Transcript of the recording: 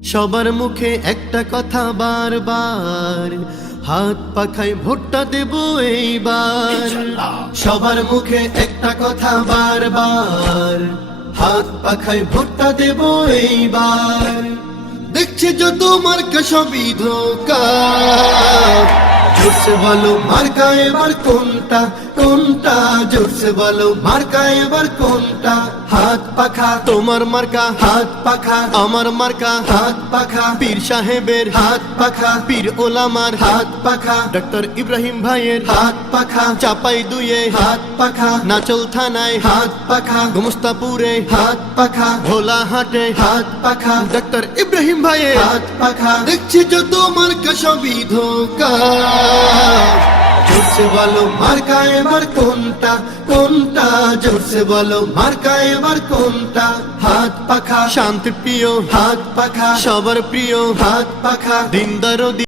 সবার মুখে একটা কথা বারবার, হাত পাখায় ভোটটা দেব এইবার। সবার মুখে একটা কথা বারবার, হাত পাখায় ভোটটা দেব এইবার। দেখছে যত মার্কা সবই ধোঁকা, জোরসে বলো মার্কা এবার কোনটা কোনটা, জোরসে বলো মার্কা এবার কোনটা। হাত পাখা তোমার মার্কা, হাত পাখা আমার মার্কা, হাত পাখা পীর সাহেবের, হাত পাখা পীর ওলামার, হাত পাখা ডক্টর ইব্রাহিম ভাইয়ের, হাত পাখা চাপাই দুয়ে, হাত পাখা নাচল থানায়, হাত পাখা গোমস্তাপুরে, হাত পাখা ভোলাহাটে, হাত পাখা ডক্টর ইব্রাহিম ভাইয়ের, হাত পাখা। দেখছি যত মার্কা সবই ধোঁকা, জোরসে বলো মার্কা এবার কোনটা কোনটা, জোরসে বলো মার্কা এবার কোনটা। হাত পাখা শান্তি প্রিয়, হাত পাখা সবার প্রিয়, হাত পাখা দিনদার